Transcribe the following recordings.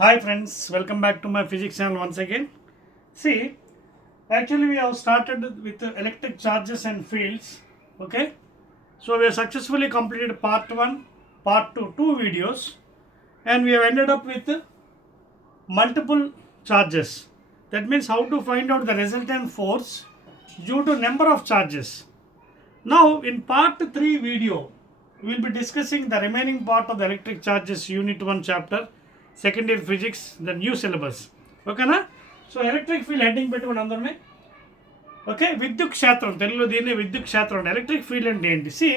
Hi friends, welcome back to my physics channel once again. See, actually we have started with the electric charges and fields. Okay, so we have successfully completed part 1, part 2, two videos, and we have ended up with multiple charges. That means how to find out the resultant force due to number of charges. Now in part 3 video, we will be discussing the remaining part of the electric charges unit 1 chapter, second year physics, the new syllabus. Okay na? So electric field heading పెట్టుకోండి అందరినీ. Okay, విద్యుత్ క్షేత్రం తెలుగులో దీన్ని విద్యుత్ క్షేత్రం electric field అంటే ఏంటి? See,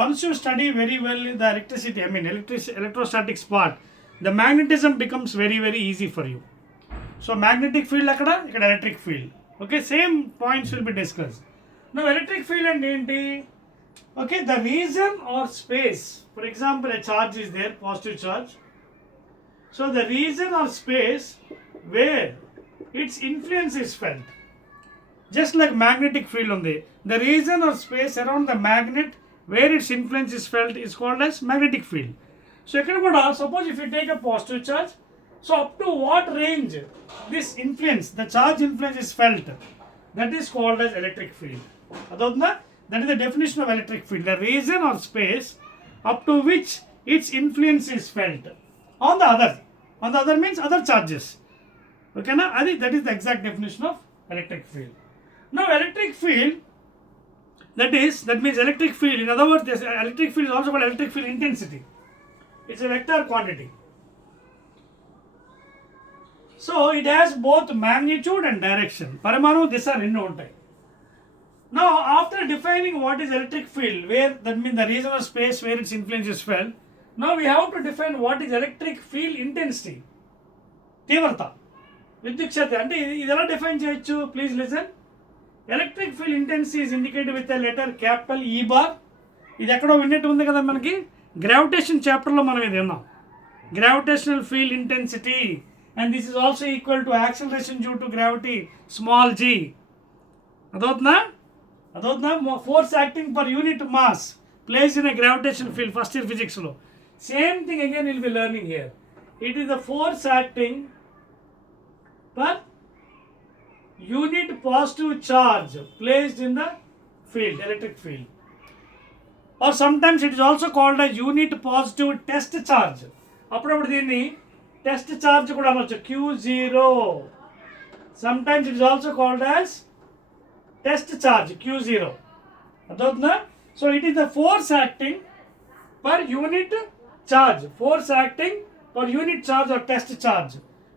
once you study very well the electricity, electrostatics part, the magnetism becomes very easy for you. So magnetic field అక్కడ ఇక్కడ electric field. Okay, same points will be discussed. Now electric field అంటే ఏంటి? Okay, the region or space, for example a charge is there, positive charge. So the region or space where its influence is felt, just like magnetic field ఉంది, the region or space around the magnet where its influence is felt is called as magnetic field. So ఇక్కడ కూడా suppose if you take a positive charge, so up to what range this influence, the charge influence is felt, that is called as electric field. అదవుతుందా? That is the definition of electric field, the region or space up to which its influence is felt on the other means other charges. Okay na? That is the exact definition of electric field. Now electric field, that means electric field, in other words this electric field is also called electric field intensity. It's a vector quantity. So it has both magnitude and direction. Paramanu disa rendu untayi. Now after defining what is electric field, where that means the region or space where its influence is felt, now we have to define what is electric field intensity. తీవ్రత విద్యుత్ క్షేత్రం అంటే ఇది ఎలా డిఫైన్ చేయొచ్చు? Please listen. Electric field intensity is indicated with a letter capital ఈ బార్. ఇది ఎక్కడో విన్నట్టు ఉంది కదా మనకి, గ్రావిటేషన్ చాప్టర్లో మనం ఇది విన్నాం. Gravitational field intensity and this is also equal to acceleration due to gravity small g. అదవుతుందా? Force acting per unit mass place in a gravitation field, first year ఫిజిక్స్లో. Same thing again we'll be learning here. It is the force acting per unit positive charge placed in the field, electric field. Or sometimes it is also called a unit positive test charge. అప్పుడప్పుడు దీన్ని test charge కూడా అనొచ్చు, Q0. Sometimes it is also called as test charge, Q0. అర్థమవుతుందా? So it is the force acting per unit charge, force acting per unit charge or test charge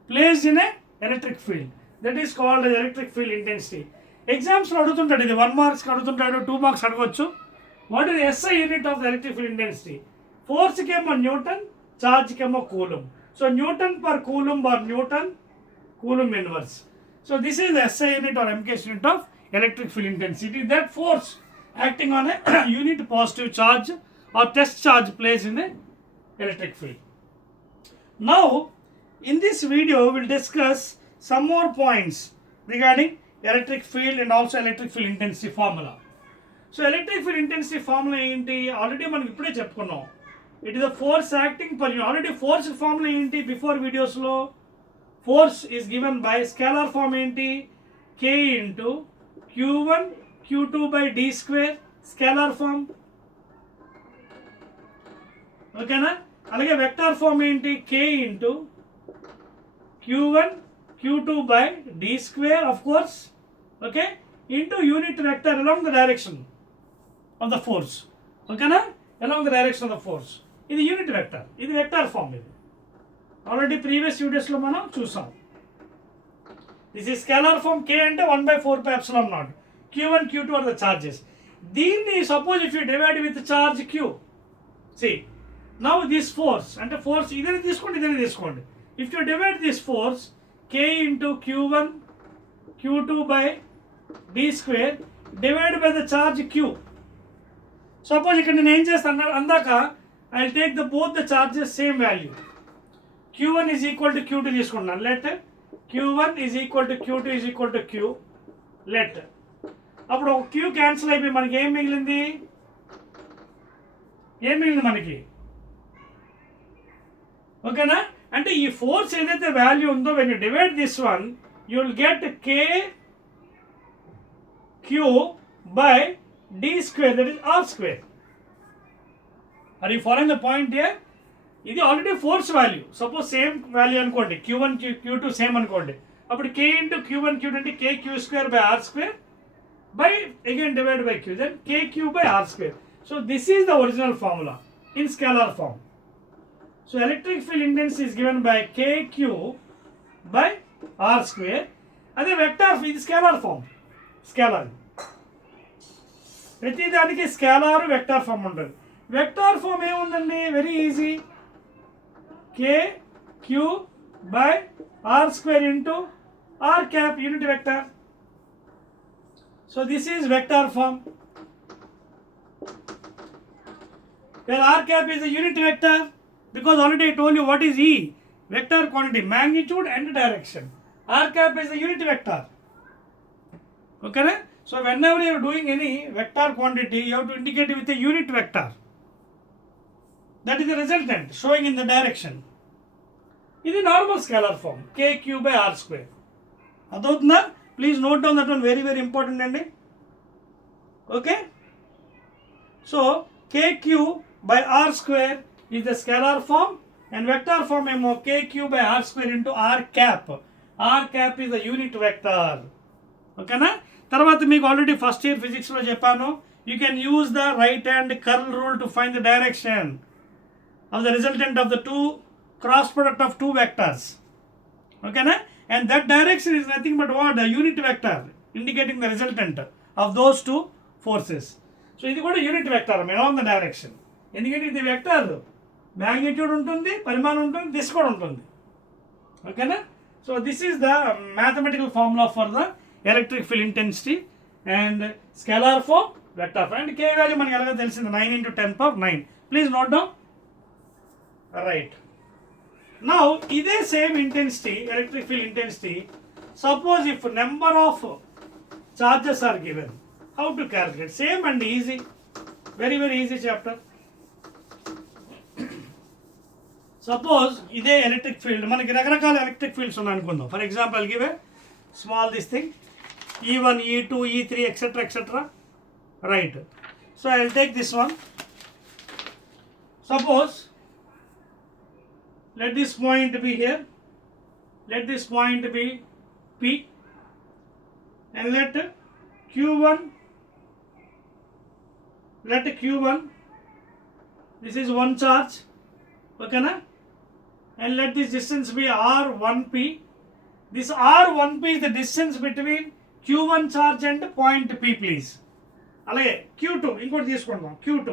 placed in a electric field, that is called as electric field intensity. Exams లో అడుగుతుంటాడు, ఇది 1 marks అడుగుతుంటాడు, 2 marks అడగవచ్చు. What is SI unit of electric field intensity? Force కేమో newton, charge కేమో coulomb. So newton per coulomb or newton coulomb inverse. So this is SI unit or MKS unit of electric field intensity, that force acting on a unit positive charge or test charge placed in a electric field. Now in this video we will discuss some more points regarding electric field and also electric field intensity formula. So electric field intensity formula ఏంటి? Already మనం ఇప్పుడే చెప్పుకున్నాం. It is the force acting per unit. Already force formula ఏంటి? Before వీడియోస్లో force is given by scalar form ఏంటి? K into Q1 Q2 by D square, scalar form. ఓకేనా? అలాగే vector form ఏంటి? K into Q1 Q2 by D square of course, okay, into unit vector along the direction of the force. ఓకేనా? along the direction of the force. ఇది unit vector, ఇది vector form. ఇది already previous వీడియోస్లో మనం చూసాం. This is scalar form. K అంటే 1/4πε0. Q1 Q2 are the charges. దీన్ని suppose if you divide with charge Q, see now this force అంటే force ఇదని తీసుకోండి. If you divide this force K into Q1 Q2 by D square divided by the charge Q. Suppose ఇక్కడ నేను ఏం చేస్తాను అందాక, I will take both the charges same value. Q1 is equal to Q2 తీసుకుంటున్నాను. Let Q1 is equal to Q2 is equal to Q. Let అప్పుడు ఒక Q cancel అయిపోయి మనకి ఏం మిగిలింది మనకి? ఓకేనా? అంటే ఈ ఫోర్స్ ఏదైతే వాల్యూ ఉందో when you divide this one you will get K Q by D square, that is R square. Are you following the point here? ఇది already force value. Suppose same value అనుకోండి, Q1 Q2 సేమ్ అనుకోండి, అప్పుడు K into Q1 Q2 అంటే K Q square by R square by again divided by Q, then KQ by R square. So this is the original formula in scalar form. So electric field intensity is given by KQ by R square. అదే వెక్టార్ ఇది scalar form. Scalar ప్రతి దానికి scalar vector form ఉంటుంది. Vector form ఏముందండి? Very easy, KQ by R square into R cap unit vector. So this is vector form, where r cap is a unit vector, because already I told you what is E, vector quantity, magnitude and direction. R cap is a unit vector. Okay? So whenever you are doing any vector quantity, you have to indicate with a unit vector. That is the resultant showing in the direction. This is normal scalar form, KQ by R square. Adotna? Please note down that one, very very important అండి. Okay, so KQ by R square is the scalar form and vector form ఏమో KQ by R square into R cap. R cap is the unit vector. ఓకేనా? తర్వాత మీకు already first year ఫిజిక్స్లో చెప్పాను, you can use the right hand curl rule to find the direction of the resultant of the two cross product of two vectors. ఓకేనా? And that direction is nothing but what? A unit vector indicating the resultant of those two forces. So ఇది కూడా unit vector along the direction. ఎందుకంటే ఇది vector magnitude ఉంటుంది, పరిమాణం ఉంటుంది, దిశ కూడా ఉంటుంది. ఓకేనా? So this is the mathematical formula for the electric field intensity and scalar form, vector form. And K value మనకి ఎలాగో తెలిసింది, 9 × 10⁹. Please note down. Right. Now, ఇదే same intensity, electric field intensity, suppose if number of charges are given, how to calculate? Same and easy, very very easy chapter. Suppose ఇదే electric field, మనకి రకరకాల electric fields ఉన్నాయి అనుకుందాం. For example give a small this thing, E1, E2, E3, etc. etc. Right. So I will take this one. Suppose let this point be here, let this point be P, and let Q1, this is one charge, okay na? And let this distance be R1P. This R1P is the distance between Q1 charge and point P, please. అలాగే Q2 ఇంకోటి తీసుకుందాం, Q2,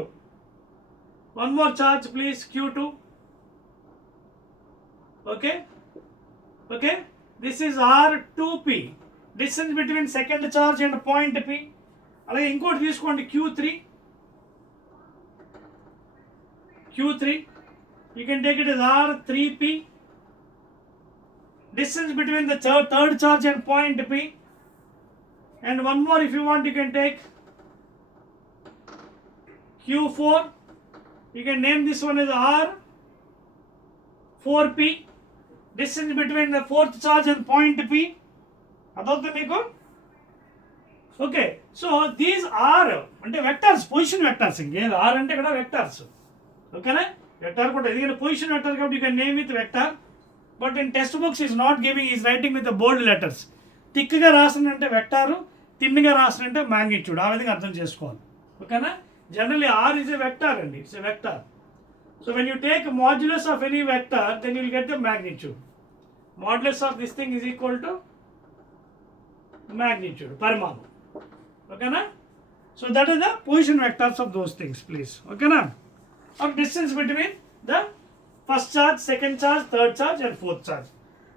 one more charge please, Q2. Okay, this is R2P, distance between second charge and point P. అలాగే ఇంకోటి తీసుకోండి, Q3, you can take it as R3P, distance between the third charge and point P. And one more if you want, you can take Q4, you can name this one as R4P, distance between the fourth charge and point P. అదవుతుంది మీకు? Okay, so these are అంటే vectors, position vectors. ఇంకేది ఆర్ అంటే ఇక్కడ వెక్టార్స్. ఓకేనా? వెక్టార్ కూడా ఎందుకంటే position vector కాబట్టి you can name with vector. But in text books is not giving, is writing with బోల్డ్ లెటర్స్. థిక్గా రాసినంటే వెక్టారు, తిన్నుగా రాసినంటే మ్యాగ్నిట్యూడ్. ఆ విధంగా అర్థం చేసుకోవాలి. ఓకేనా? Generally R is a vector అండి, it's a vector. So when you take modulus of any vector, then you will get the magnitude. Modulus of this thing is equal to magnitude, పరిమాణం. ఓకేనా? So that is the position vectors of those things, please. ఓకేనా? Or distance between the first charge, second charge, third charge and fourth charge.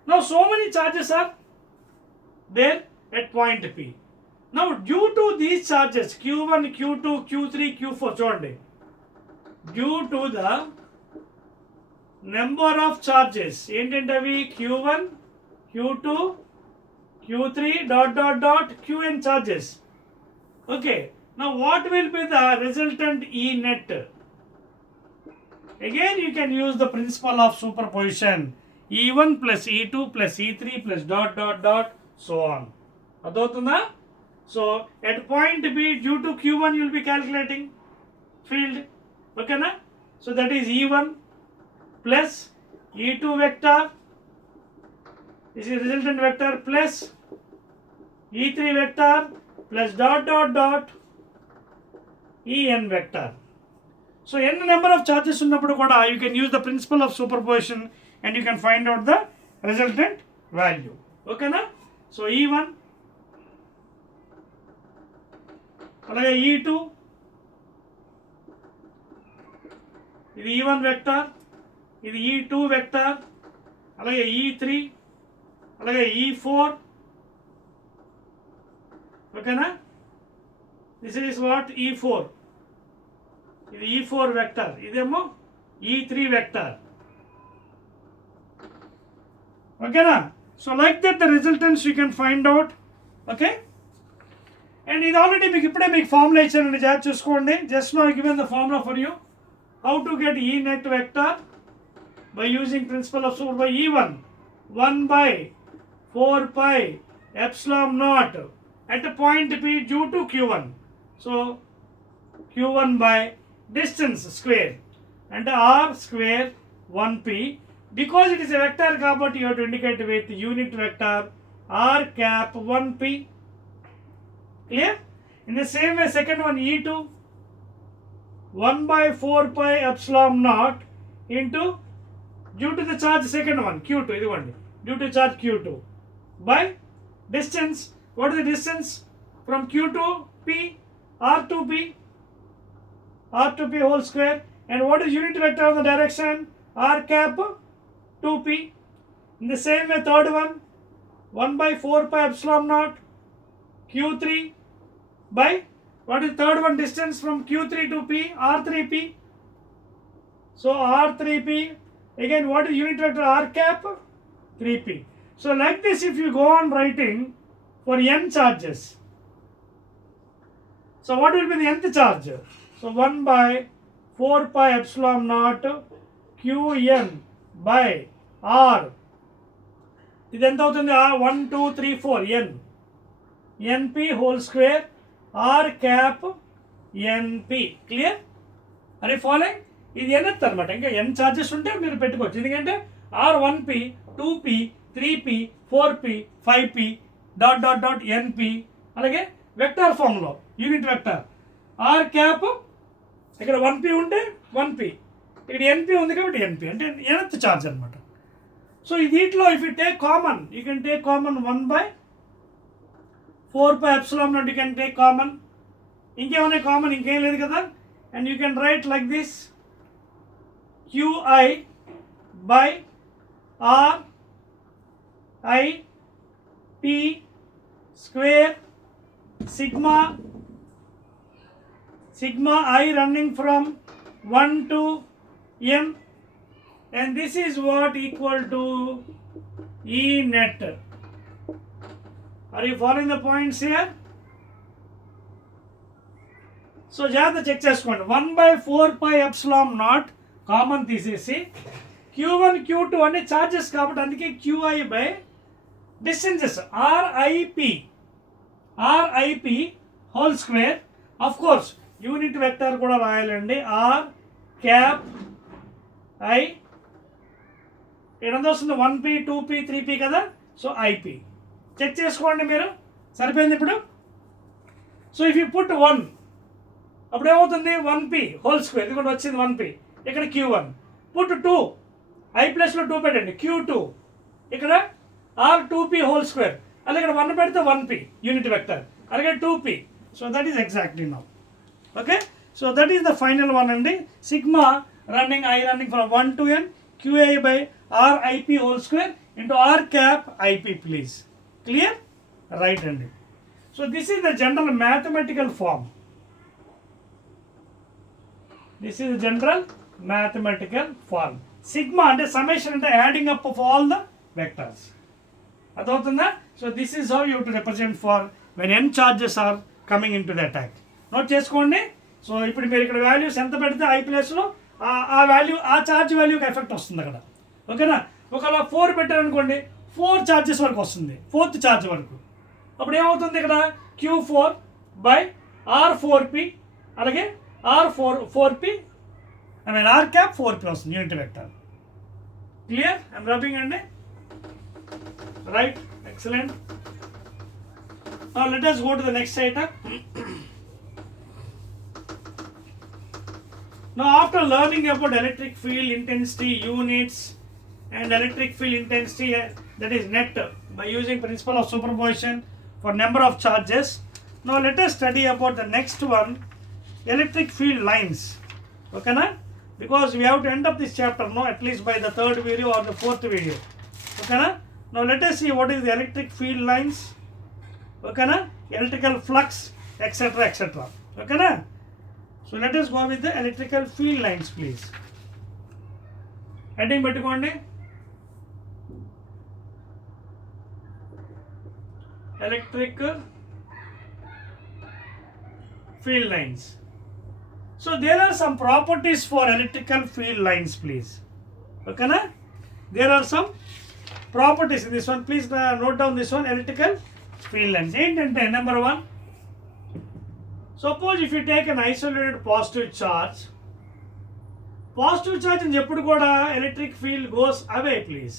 Now so many charges are there at point P. Now due to these charges Q1, Q2, Q3, Q4, చూడండి, due to the number of charges ఏంటంటే అవి Q1, Q2, Q3 ... Qn charges. Okay, now what will be the resultant E net? Again you can use the principle of superposition. E1 plus E2 plus E3 plus dot dot dot so on. అదవుతుందా? So at point B due to Q1 you will be calculating field. Okay na? So that is E1 plus E2 vector, this is resultant vector, plus E3 vector plus dot dot dot En vector. So n number of charges ఉన్నప్పుడు కూడా you can use the principle of superposition and you can find out the resultant value. Okay na? So E1 అలాగే E2 ఇది E1 vector, ఇది E2 vector, అలాగే E3, అలాగే E4. ఓకేనా? This is what E4, ఇది E4 vector, ఇదేమో E3 వెక్టర్. ఓకేనా? So like that the resultants you can find out. Okay, and ఇది ఆల్రెడీ మీకు ఇప్పుడే మీకు ఫార్ములా ఇచ్చానండి, జాగ్రత్త చూసుకోండి. Just now given the formula for you. How to get E net vector? By using principle of superposition. By E1 1 by 4 pi epsilon naught at a point P due to Q1. So Q1 by distance square and R square 1p. Because it is a vector, కాబట్టి you have to indicate with unit vector R cap 1p. Clear? In the same way, second one E2 1 by 4 pi epsilon naught into due to the charge second one Q2, ఇదిగోండి, due to charge Q2 by distance. What is the distance from Q to P? R2P, R2P whole square. And what is unit vector on the direction? R cap 2P. In the same way, third one 1 by 4 pi epsilon naught Q3 by what is third one distance from Q3 to P? R3P. So R3P, again what is unit vector? R cap 3P. So like this, if you go on writing for n charges, so what will be the nth charge? So 1 by 4 pi epsilon naught Qn by R. ఇది ఎంత అవుతుంది? 1 2 3 4 n np whole square R cap np. Clear? అరే ఫాలోయింగ్, ఇది nth అనమాట. ఇంకా n charges ఉంటే మీరు పెట్టుకోవచ్చు, ఎందుకంటే R1p 2p 3p 4p 5p dot dot dot np. అలాగే వెక్టార్ ఫామ్లో యూనిట్ వెక్టార్ R క్యాప్, ఇక్కడ 1p ఉంటే 1p, ఇక్కడ np ఉంది కాబట్టి np అంటే nth చార్జ్ అనమాట. సో దీంట్లో if you take common, you can take common 1 by 4 pi epsilon naught, you can take common. ఇంకేమైనా కామన్ ఇంకేం లేదు కదా. And you can right like this QI by R I P square sigma I running from 1 to m, and this is what equal to E net. Are you following the points here? So జాగ్రత్త చెక్ చేసుకోండి. 1 by 4 pi epsilon naught common తీసేసి Q1 Q2 అనే చార్జెస్ కాబట్టి అందుకే QI by distances RIP whole square. Of course unit vector కూడా రాయాలండి. R cap I, ఇక్కడ ఎంత వస్తుంది? 1p 2p 3p కదా. సో IP చెక్ చేసుకోండి మీరు, సరిపోయింది ఇప్పుడు. సో ఇఫ్ యూ పుట్ 1, అప్పుడు ఏమవుతుంది? 1p హోల్ స్క్వేర్, ఇది కూడా వచ్చింది 1p. ఇక్కడ Q1 పుట్ 2, I ప్లస్లో 2 పెట్టండి, Q2 ఇక్కడ R2p హోల్ స్క్వేర్, అలాగే ఇక్కడ 1 పెడితే 1p యూనిట్ వెక్టర్, అలాగే 2p. So that is exactly now. Okay, so that is the final one అండి. Sigma running I running from 1 to n QA by RIP whole square into R cap IP. Please clear? Right అండి. So this is the general mathematical form. This is general mathematical form. Sigma అంటే summation, అంటే adding up of all the vectors. అదవుతుందా? So this is how you to represent for when n charges are coming into the attack. Note చేసుకోండి. So ఇప్పుడు మీరు ఇక్కడ వాల్యూస్ ఎంత పెడితే I ప్లేస్లో ఆ వాల్యూ, ఆ చార్జ్ వాల్యూకి ఎఫెక్ట్ వస్తుంది అక్కడ. ఓకేనా? ఒకవేళ 4 పెట్టారనుకోండి 4 ఛార్జెస్ వరకు వస్తుంది, 4th ఛార్జ్ వరకు. అప్పుడు ఏమవుతుంది ఇక్కడ Q4 బై R4P, అలాగే R4P R cap 4P వస్తుంది unit vector. Clear? I'm rubbing అండి. Right, excellent. Now let us go to the next item. Now after learning about electric field intensity units and electric field intensity, that is net, by using principle of superposition for number of charges, now let us study about the next one, electric field lines. Okay na? Because we have to end up this chapter, no, at least by the 3rd video or the 4th video. Okay na? Now let us see what is the electric field lines. Okay na? Electrical flux, etc., etc. Okay na? So let us go with the electrical field lines, please. Heading పెట్టుకోండి. Electric field lines. So there are some properties for electrical field lines, please. Okay na? There are some properties in this one. Please note down this one, electrical field lines. ఏంటంటే number 1, suppose if you take an isolated positive charge అని ఎప్పుడు కూడా electric field goes away, please.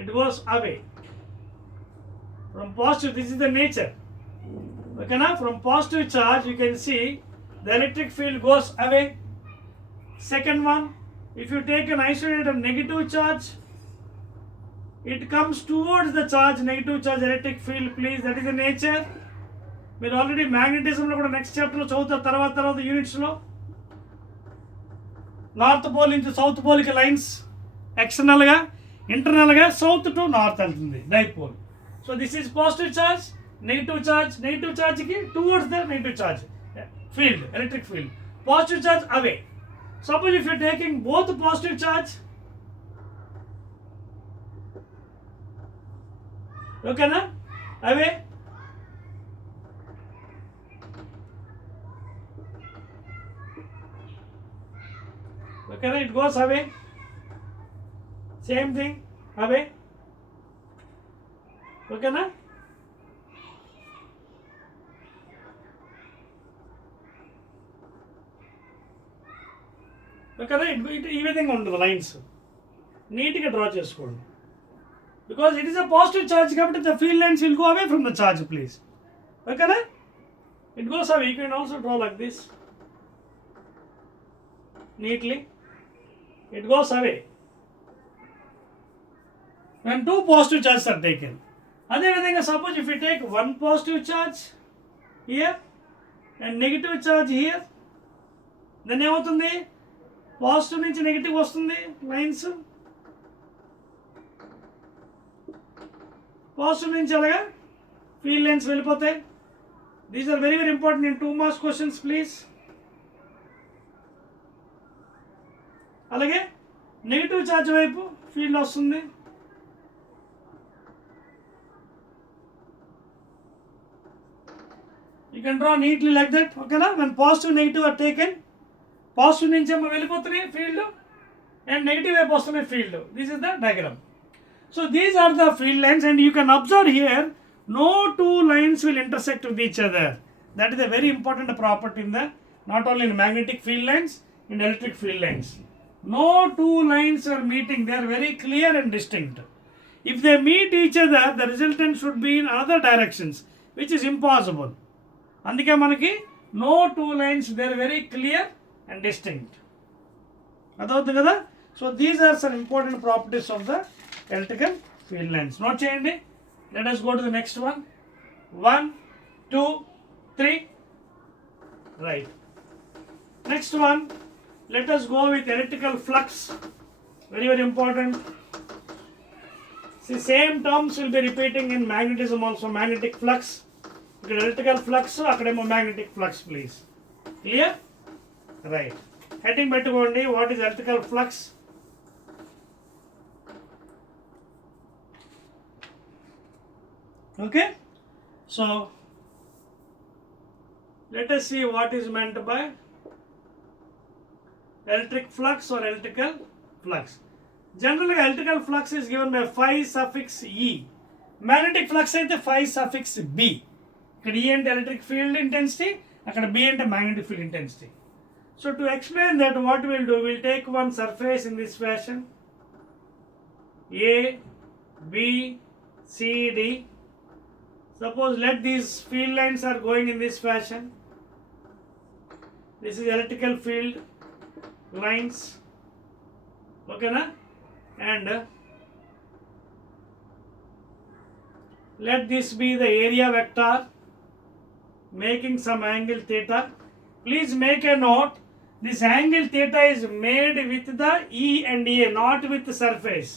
It goes away from positive. This is the nature. Okay na? From positive charge you can see the electric field goes away. Second one, if you take an isolated negative charge, it comes towards the charge, negative charge electric field, please. That is the nature. మీరు already మ్యాగ్నెటిజంలో కూడా next చాప్టర్లో చదువుతారు, తర్వాత యూనిట్స్లో. North pole నుంచి south పోల్కి lines ఎక్స్టర్నల్గా, ఇంటర్నల్గా సౌత్ టు నార్త్ వెళ్తుంది dipole. So this is positive charge, negative ఛార్జ్కి towards the negative charge field, electric field. Positive charge away. Suppose if you taking both positive charge, ఓకేనా, away. Okay, it goes away. Same thing, away. Okay na? Okay na? ఈ విధంగా ఉంటుంది లైన్స్. నీట్గా డ్రా చేసుకోండి. Because it is a positive charge కాబట్టి the field lines will go away from the charge, please. Okay na? It goes away. You can also draw like this. Neatly. It goes away when 2 positive charges are taken. అదే విధంగా suppose if you take 1 positive charge here and negative charge here, then ఏమవుతుంది, positive నుంచి negative వస్తుంది lines, positive నుంచి అలాగా field lines వెళ్ళిపోతాయి. These are very important in 2 marks questions, please. అలాగే negative charge వైపు ఫీల్డ్ వస్తుంది. You can draw neatly like that. ఓకేనా? When positive negative are taken, positive నుంచి ఏమో వెళ్ళిపోతున్నాయి ఫీల్డ్ అండ్ నెగిటివ్ వైపు వస్తున్నాయి field. This is the diagram. So these are the field lines and you can observe here no 2 lines will intersect with each other. That is a very important property in the, not only in magnetic field lines, in electric field lines. No 2 lines are meeting, they are very clear and distinct. If they meet each other, the resultant should be in other directions, which is impossible. అందుకే మనకి no 2 lines, they are very clear and distinct. అదవుతుంది కదా? So these are some important properties of the electrical field lines. Note చేయండి. Let us go to the next one. 1, 2, 3. Right. Next one, let us go with electrical flux. Very important. See, same terms will be repeating in magnetism also. Magnetic flux. Electrical flux, akkademo magnetic flux, please. Clear? Right. Heading pettukondi, what is electrical flux? Okay, so let us see what is meant by electric flux or electrical flux. Generally electrical flux is given by phi suffix E. Magnetic flux అయితే phi suffix B. ఇక్కడ E అంటే electric field intensity, అక్కడ B అంటే magnetic field intensity. So to explain that, what we'll do, we'll take one surface in this fashion, A, B, C, D. Suppose let these field lines are going in this fashion. This is electrical field lines, okay na? And let this be the area vector making some angle theta. Please make a note, this angle theta is made with the E and A, not with the surface.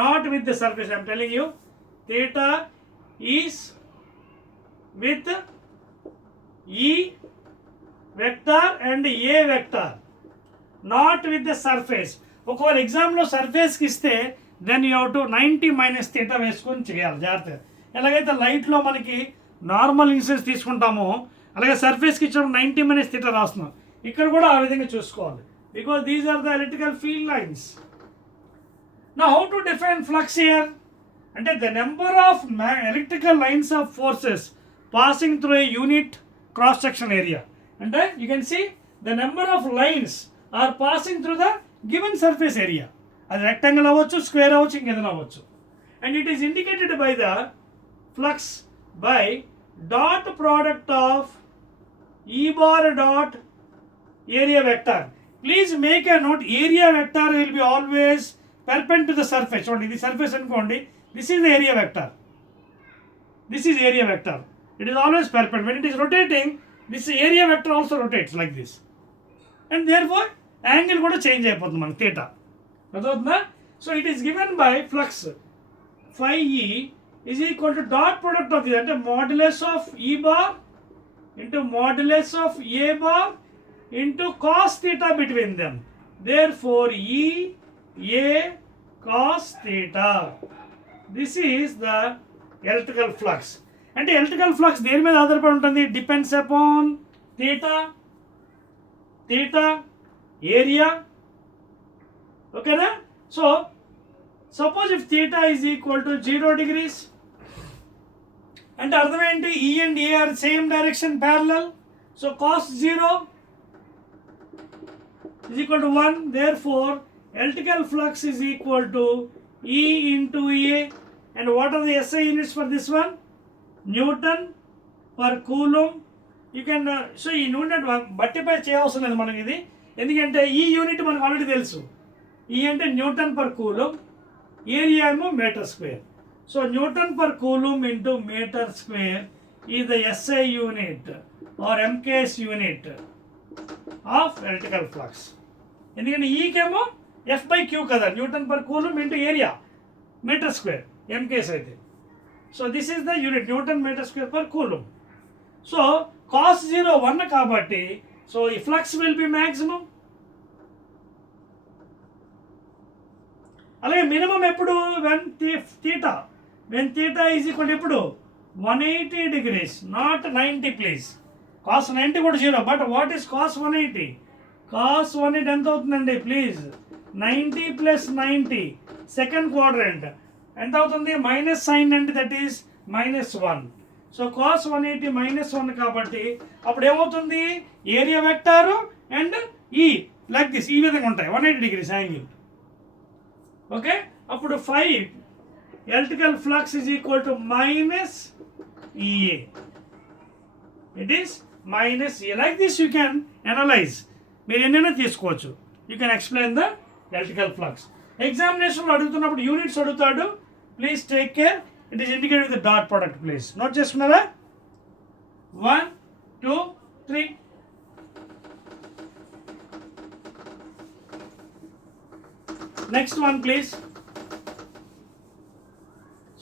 Not with the surface, I am telling you. Theta is with E vector and A vector, not with the surface. ఒకవేళ ఎగ్జామ్లో సర్ఫేస్కి ఇస్తే then you have to 90 minus theta వేసుకొని చేయాలి జాగ్రత్తగా. ఎలాగైతే లైట్లో మనకి నార్మల్ ఇన్సిడెన్స్ తీసుకుంటామో అలాగే సర్ఫేస్కి ఇచ్చినప్పుడు 90 మైనస్ థీటా రాస్తున్నాం. ఇక్కడ కూడా ఆ విధంగా చూసుకోవాలి, because these are the electrical field lines. Now how to define flux here అంటే the number of electrical lines of forces passing through a unit cross section area. అంటే you can see the number of lines are passing through the given surface area. అది rectangle అవ్వచ్చు, square అవ్వచ్చు, ఇంకేదైనా అవ్వచ్చు. And it is indicated by the flux by dot product of E bar dot area vector. Please make a note, area vector will be always perpendicular to the surface. Only the surface అనుకోండి, this is the area vector. This is area vector. It is always perpendicular. When it is rotating, this area vector also rotates like this. And therefore, angle కూడా చేంజ్ అయిపోతుంది మనకి theta. అర్థమవుతుందా? So it is given by flux phi E is equal to dot product of this, అంటే modulus of E bar into modulus of A bar into cos theta between them. Therefore, E A cos theta. This is the electrical flux. And the electrical flux దేని మీద ఆధారపడి ఉంటుంది? Depends upon theta, area. Okay na? So, suppose if theta is equal to 0 degrees, అంటే అర్థం ఏంటి? E and A are same direction parallel. So cos 0 is equal to 1. Therefore, electrical flux is equal to E into A. And what are the SI units for this one? Newton per coulomb. You can so ఈ యూనిట్ బట్టిపై చేయవలసిన లేదు మనకి ఇది, ఎందుకంటే ఈ యూనిట్ మనకు ఆల్రెడీ తెలుసు. E అంటే న్యూటన్ పర్ కూలంబ్, ఏరియా ఏమో metre square. So Newton per coulomb into meter square is the SI unit or MKS unit of electrical flux. ఎందుకంటే E కేమో F by Q కదా, newton per coulomb into area metre square MKS అయితే. So this is the unit newton metre square per coulomb. So cos 0 1 కాబట్టి so ఈ flux will be maximum. అలాగే minimum ఎప్పుడు? when theta is equal to ఎప్పుడు 180 degrees, not 90 please. cos 90 కూడా 0, but what is cos 180? cos 180 ఎంత అవుతుందండి ప్లీజ్? 90 plus 90 second quadrant ఎంత అవుతుంది? మైనస్ సైన్ అంటే దట్ ఈస్ -1. సో cos 180 -1 కాబట్టి అప్పుడు ఏమవుతుంది? Area vector and E like this ఈ విధంగా ఉంటాయి 180 degrees యాంగిల్. ఓకే, అప్పుడు 5 electrical flux is equal to minus EA. It is minus EA. Like this you can analyze. మీరు ఎన్నైనా తీసుకోవచ్చు. You can explain the electrical flux. ఎగ్జామినేషన్లో అడుగుతున్నప్పుడు యూనిట్స్ అడుగుతాడు. Please take care. It is indicated with dot product. Please note చేసుకున్నారా? 1 2 3. Next one please.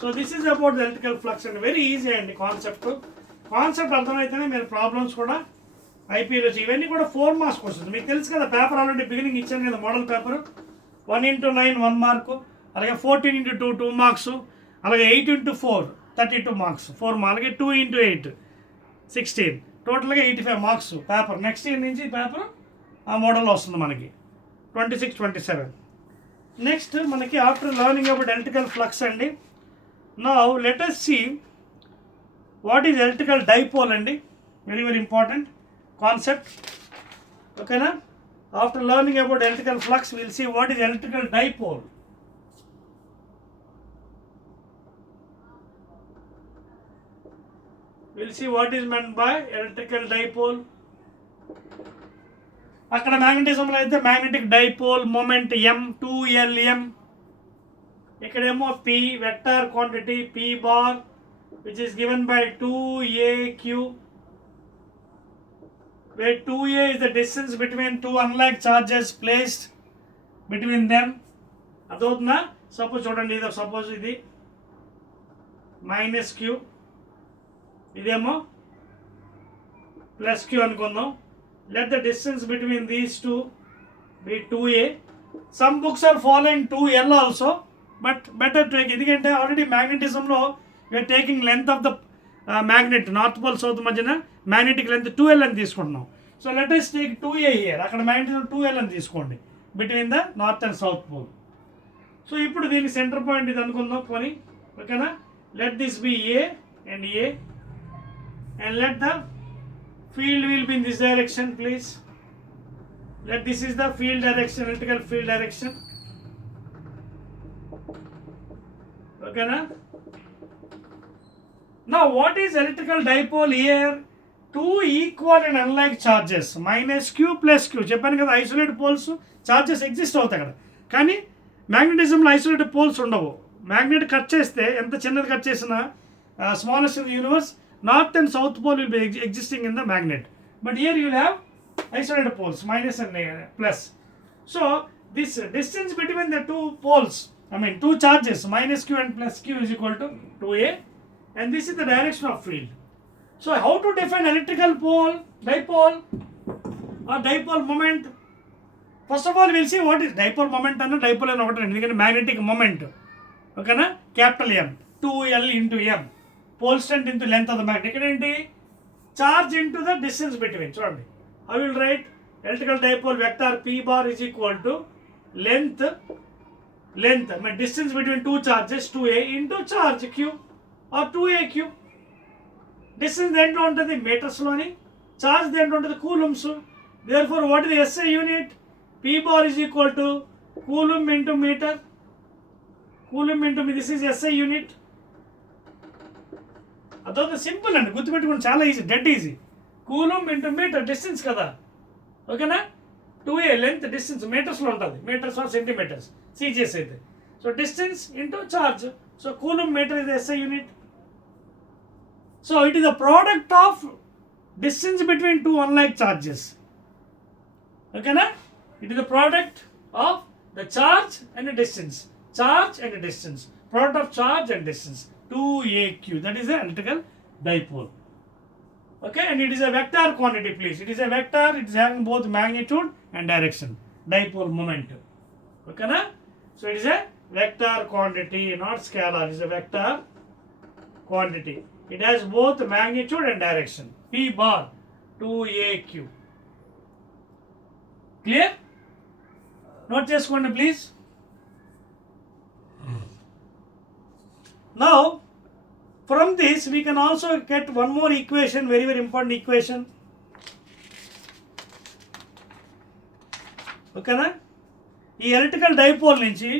So this is about the electrical flux and very easy అండి కాన్సెప్ట్ అర్థమైతేనే మీరు ప్రాబ్లమ్స్ కూడా ఐపీఎల్ వచ్చి ఇవన్నీ కూడా 4 మార్క్స్ వస్తుంది. మీకు తెలుసు కదా, పేపర్ ఆల్రెడీ బిగినింగ్ ఇచ్చాను కదా, మోడల్ పేపర్ 1 into 9 1 మార్కు, అలాగే 14 into 2 2 మార్క్స్, అలాగే 8 into 4 32 మార్క్స్ 4 మార్క్స్, అలాగే 2 into 8 16, టోటల్గా 85 మార్క్స్ పేపర్. నెక్స్ట్ ఇయర్ నుంచి పేపర్ ఆ మోడల్లో వస్తుంది మనకి 26 27. నెక్స్ట్ మనకి after learning about electrical flux అండి, now let us see what is electrical dipole అండి. Very very important concept. ఓకేనా? After learning about electrical flux will see what is electrical dipole. We'll see what is meant by electrical dipole. అక్కడ మ్యాగ్నెటిజంలో అయితే magnetic dipole moment m 2Lm, ఇక్కడేమో p vector quantity p bar which is given by 2aq, where 2a is the distance between two unlike charges placed between them. అదవుతుందా? Suppose చూడండి, ఇది suppose ఇది minus q, ఇదేమో plus q అనుకుందాం. Let the distance between these two be 2a. Some books are following 2L also, but better take, ఎందుకంటే already మ్యాగ్నెటిజంలో we are taking length of the magnet, north pole south మధ్యన magnetic length 2L అని తీసుకుంటున్నాం. So let us take 2a here. అక్కడ magnetism 2L అని తీసుకోండి between the north and south pole. So ఇప్పుడు దీని సెంటర్ పాయింట్ ఇది అనుకుందాం పోనీ. ఓకేనా? Let this be a and a, and let the field will be in this direction, please. Let this is the field direction, electrical field direction. Okay na? Now what is electrical dipole here? Two equal and unlike charges minus q plus q. చెప్పాను కదా, isolated poles charges exist అవుతాయి అక్కడ, కానీ మ్యాగ్నెటిజంలో isolated poles ఉండవు. Magnet cut చేస్తే ఎంత చిన్నది కట్ చేసినా smallest in the universe, north and south pole will be existing in the magnet, but here you will have isolated poles minus and plus. So this distance between the two poles, I mean two charges minus q and plus q is equal to 2a, and this is the direction of field. So how to define electrical pole, dipole or dipole moment? First of all we will see what is dipole moment and dipole and ఒకటే, ఎందుకంటే magnetic moment. ఓకేనా? Capital M 2L into M, pole strength into length of the magnet. ఇక్కడ ఏంటి? charge into the distance between. చూడండి, I will write electrical dipole vector p bar is equal to length, I mean distance between two charges 2a into charge q or 2aq. distance దేంట్లో ఉంటుంది? మీటర్స్లోని. charge దేంట్లో ఉంటుంది? Coulombs. therefore what is the SI unit? p bar is equal to coulomb into meter, coulomb into this is SI unit. అదొక simple అండి, గుర్తుపెట్టుకోండి, చాలా easy, dead easy. Coulomb into metre, distance కదా. ఓకేనా? 2a లెంత్, డిస్టెన్స్ మీటర్స్లో ఉంటుంది, metres or centimetres CGS అయితే. So distance into charge. So coulomb metre is SI unit. So it is the product of distance between two unlike charges. ఓకేనా? It is the product of the charge and distance, charge and distance, product of charge and distance, 2aq. that is the electrical dipole. Okay, and it is a vector quantity, please. It is a vector, it is having both magnitude and direction. Dipole moment. Okay na? So it is a vector quantity, not scalar. It is a vector quantity. It has both magnitude and direction. p bar 2aq. Clear? Note చేసుకోండి please. Now from this we can also get one more equation, very very important equation. Okay na? ఈ electrical dipole నుంచి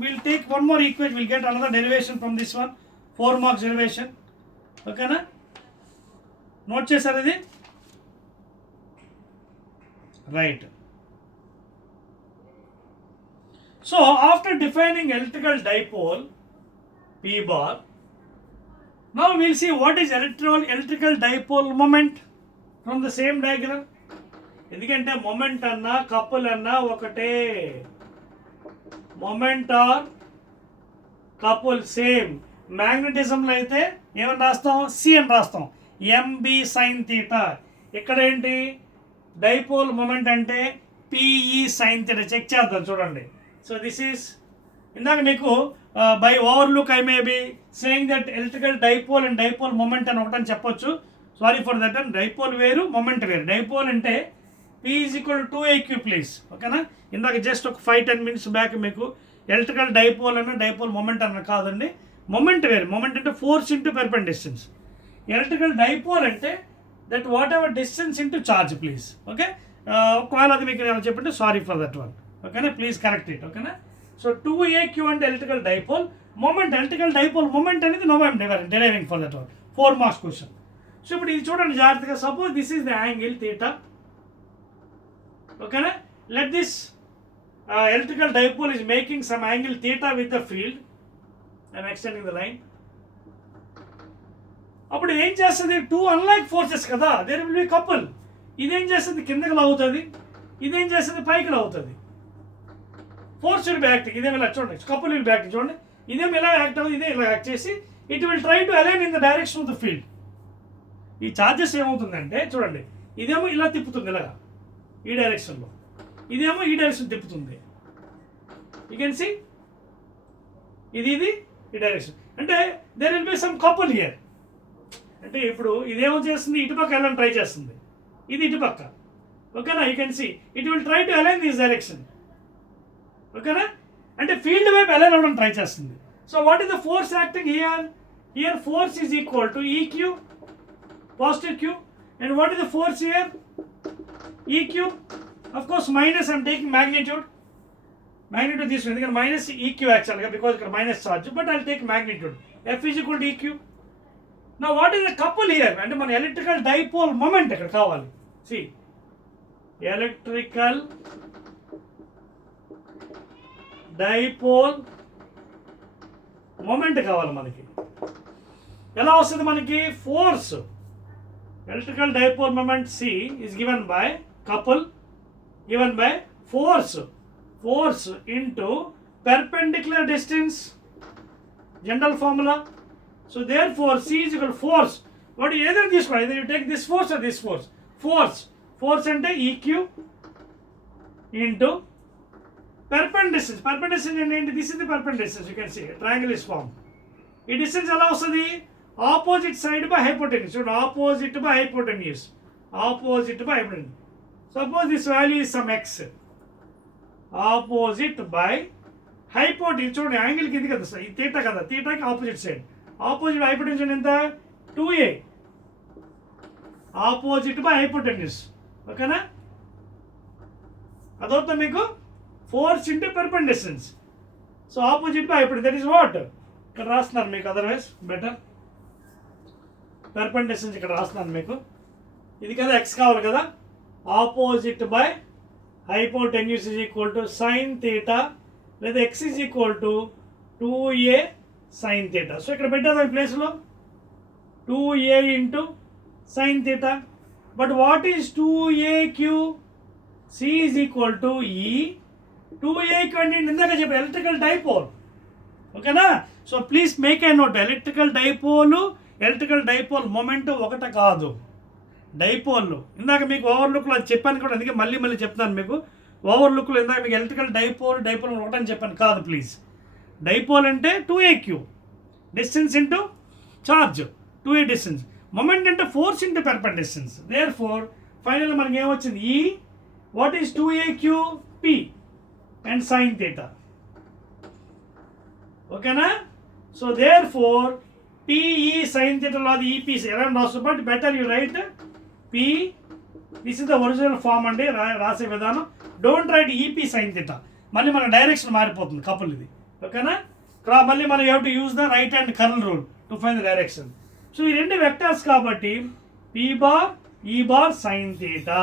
we'll take one more equation, we'll get another derivation from this one, 4 marks derivation. ఓకేనా? నోట్ చేశారు ఇది? Right. So after defining electrical dipole p bar, now we'll see what is electrical dipole moment from the same diagram. ఎందుకంటే మొమెంట్ అన్నా కపుల్ అన్నా ఒకటే, moment are couple same. మ్యాగ్నెటిజంలో అయితే ఏమని రాస్తాం? సి అని రాస్తాం, MB sin theta. ఇక్కడ ఏంటి? డైపోల్ మొమెంట్ అంటే PE sin theta. చెక్ చేద్దాం చూడండి. సో దిస్ ఈస్, ఇందాక మీకు by overlook I may be saying that electrical dipole and dipole moment అని ఒకటని చెప్పొచ్చు. Sorry for that. And dipole వేరు, మొమెంట్ వేరు. డైపోల్ అంటే P is equal to 2AQ please. ఓకేనా? ఇందాక జస్ట్ ఒక 5-10 minutes బ్యాక్ మీకు ఎలక్ట్రికల్ డైపోల్ అన్న డైపోల్ మొమెంట్ అన్న కాదండి, మొమెంట్ వేరు. మొమెంట్ అంటే ఫోర్స్ ఇంటూ పెర్పెండ్ డిస్టెన్స్. ఎలక్ట్రికల్ డైపోల్ అంటే that whatever distance into charge please. Okay, ఒకవేళ అది మీకు నేను చెప్పంటే సారీ ఫర్ దట్ వన్. ఓకేనా, ప్లీజ్ కరెక్ట్ ఇట్. ఓకేనా, సో 2AQ అంటే electrical dipole moment. Electrical dipole moment అనేది no I'm deriving for that one 4 marks question. సో ఇప్పుడు ఇది చూడండి జాగ్రత్తగా. Suppose this is the angle theta. ఓకేనా, let this electrical dipole is making some angle theta with the field. I am extending the line. అప్పుడు ఏం చేస్తుంది, 2 unlike forces కదా, there will be couple. ఇదేం చేస్తుంది, కిందకి లాగుతుంది, ఇదేం చేస్తుంది, పైకి లాగుతుంది. ఫోర్స్ విల్ బి యాక్టింగ్, ఇదేమి ఇలా చూడండి, కపుల్ విల్ బి యాక్టింగ్ చూడండి, ఇదేమి ఇలా యాక్ట్ అవుతుంది, ఇదే ఇలా యాక్ట్ చేసి it will try to align in the direction of the field. ఈ చార్జెస్ ఏమవుతుందంటే చూడండి, ఇదేమో ఇలా తిప్పుతుంది ఇలాగా ఈ డైరెక్షన్లో, ఇదేమో ఈ డైరెక్షన్ తిప్పుతుంది. యూ కెన్ సీ ఇది ఈ డైరెక్షన్. అంటే there will be some couple here. అంటే ఇప్పుడు ఇదేమో చేస్తుంది, ఇటుపక్క వెళ్ళని ట్రై చేస్తుంది, ఇది ఇటుపక్క. ఓకేనా, you can see it will try to align this direction. ఓకేనా, అంటే ఫీల్డ్ వైపు అలైన్ అవ్వడం ట్రై చేస్తుంది. So what is the force acting here? Here force is equal to EQ, positive Q. And what is the force here? EQ. Of course minus, I am taking magnitude this one, ఎందుకంటే minus EQ actually because ఇక్కడ minus charge, but I will take magnitude. F is equal to EQ. Now what is the couple here? అంటే మన electrical dipole moment ఇక్కడ కావాలి. See, electrical dipole moment కావాలి మనకి. ఎలా వస్తుంది మనకి? Force, electrical dipole moment C is given by couple given by force into perpendicular distance, general formula. So therefore C is equal to force. What you either this one, either you take this force or this force. Force ante EQ into perpendicular distance. Perpendicular distance ante this is the perpendicular distance. You can see a triangle is formed. This distance ఎలా వస్తుంది? Opposite side by hypotenuse. So opposite by hypotenuse. Suppose this value is some x. Opposite by hypotenuse. చూడండి యాంగిల్ కి ఇది కదా, ఈ థీటా కదా, థీటాకి opposite side. Opposite hypotenuse ఎంత? 2a. Opposite by hypotenuse. ఓకేనా, అదవుతుంది మీకు force into perpendicular distance. So opposite by hypotenuse, that is what ఇక్కడ రాస్తున్నారు మీకు. అదర్వైజ్ బెటర్ పెర్పెండిక్యులర్ డిస్టెన్స్ ఇక్కడ రాస్తున్నాను మీకు. ఇది కదా x కావాలి కదా, opposite by hypotenuse is equal to sine theta, లేదా x is equal to 2a sine theta. So ఇక్కడ పెట్టారు ఈ ప్లేస్లో 2a into sine theta. But what is 2aq? c is equal to e. 2aq అంటే ఇందాక చెప్పారు ఎలక్ట్రికల్ డైపోల్. ఓకేనా, so please make a note, electrical dipole moment ఒకటి కాదు. డైపోల్ ఇందాక మీకు ఓవర్లుక్లో అది చెప్పాను కూడా, అందుకే మళ్ళీ చెప్తాను మీకు. ఓవర్లుక్లో ఇందాక మీకు ఎలక్ట్రికల్ డైపోల్ ఒకటని చెప్పాను కాదు ప్లీజ్. డైపోల్ అంటే 2aq distance into charge, 2a distance. Moment అంటే force into perpendicular distance. Therefore final మనకి ఏమొచ్చింది? ఈ what is 2aq? p and sine theta. ఓకేనా, so therefore PE sin theta law the EP ఎలా రాసు, but better you write P. This is the original form అండి రాసే విధానం. Don't write EP sin theta, మళ్ళీ మన డైరెక్షన్ మారిపోతుంది కపుల్ ఇది. ఓకేనా, మళ్ళీ మనం you to use the right hand curl rule to find the direction. So ఈ రెండు వెక్టర్స్ కాబట్టి P bar E bar sin theta.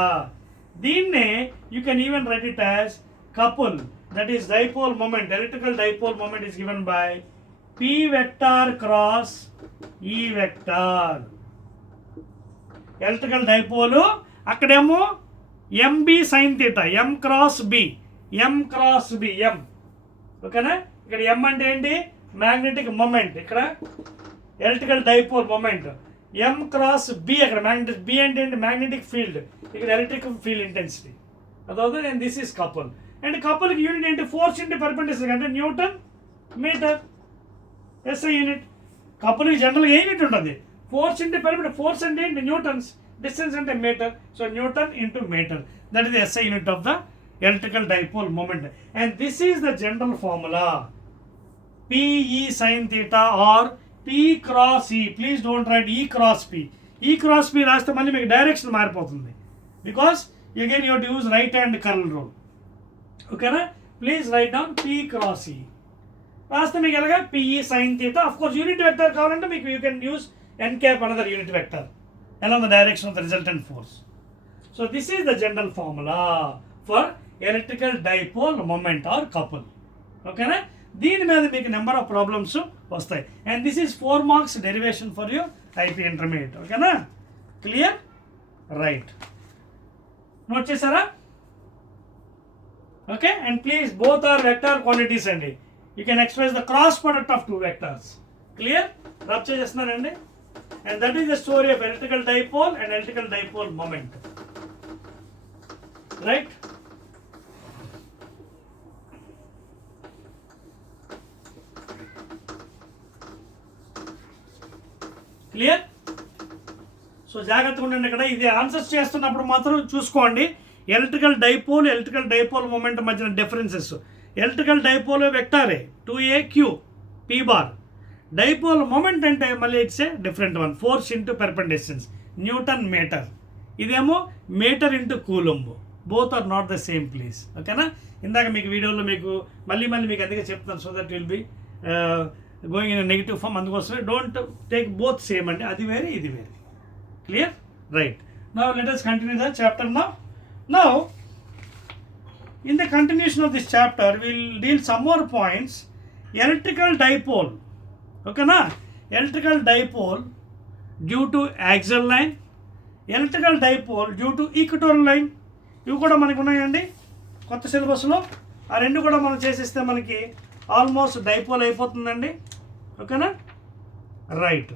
దీన్నే you can even right it as couple, that is dipole moment. Electrical dipole moment is given by P vector cross E vector. Electrical dipole అక్కడేమో MB sin theta, M cross B. ఓకేనా, ఇక్కడ M అంటే ఏంటి? Magnetic moment. ఇక్కడ electrical dipole moment. M cross B అక్కడ magnetic, B అంటే ఏంటి? Magnetic field. ఇక్కడ ఎలక్ట్రిక్ ఫీల్డ్ ఇంటెన్సిటీ. అదవుతుంది. And this is couple. And కపుల్కి యూనిట్ ఏంటి? ఫోర్స్ ఇంటూ పెర్పెండిక్యులర్ అంటే న్యూటన్ మీటర్. SI unit. కపుల్కి జనరల్గా ఏ యూనిట్ ఉంటుంది? Force into perpendicular. ఫోర్స్ అంటే ఏంటి? Newtons. distance into meter, so Newton into meter. That is the SI unit of the electrical dipole moment. And this is the general formula. PE sin theta or P cross E. Please don't write E cross P. E cross P రాస్తే మళ్ళీ మీకు డైరెక్షన్ మారిపోతుంది. Because again you have to use right hand curl rule. ఓకేనా? Please write down P cross E. రాస్తే మీకు ఎలాగా PE sin theta. Of course unit vector కావాలంటే మీకు you can use n cap another unit vector along the direction of the resultant force. So this is the general formula for electrical dipole moment or couple. ఓకేనా? దీని మీద మీకు number of problems వస్తాయి. And this is 4 marks derivation for your IP intermediate. ఓకేనా? Clear? Right. Note చేశారా? Okay. And please both are vector quantities అండి. You can express the cross product of 2 vectors. Clear? Rub చేస్తున్నానండి. And that is the story of electrical dipole and electrical dipole moment. Right? Clear? So జాగ్రత్తగా ఉండండి. ఇక్కడ ఇది answers చేస్తున్నప్పుడు మాత్రం చూసుకోండి. Electrical dipole moment మధ్యన డిఫరెన్సెస్. ఎలక్ట్రికల్ డైపోల్ వెక్టారే 2AQ P bar. Dipole moment అంటే మళ్ళీ it's a different one. Force into perpendicular distance, newton metre. ఇదేమో metre into coulomb. Both are not the same please. ఓకేనా? ఇందాక మీకు వీడియోలో మీకు మళ్ళీ మీకు అందుకే చెప్తాను. So that will be going in negative form. అందుకోసమే డోంట్ టేక్ బోత్ సేమ్ అండి. అది వేరే ఇది వేరే. Clear? Right. Now let us continue the chapter now in the continuation of this chapter we'll deal some more points. Electrical dipole. Okay na? Electrical dipole due to axial line, electrical dipole due to equatorial line. ఇవి కూడా మనకు ఉన్నాయండి కొత్త సిలబస్లో. ఆ రెండు కూడా మనం చేసేస్తే మనకి ఆల్మోస్ట్ డైపోల్ అయిపోతుందండి. ఓకేనా? Right.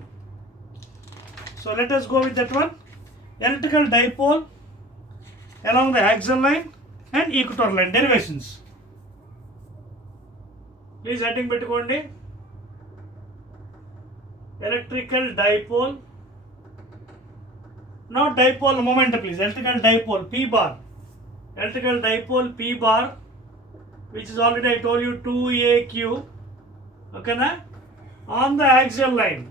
So let us go with that one. Electrical dipole along the axial line and equatorial line derivations. Please heading పెట్టుకోండి. Electrical dipole, not dipole moment please. Electrical dipole P bar. Electrical dipole P bar, which is already I told you 2AQ. Okay na? On the axial line.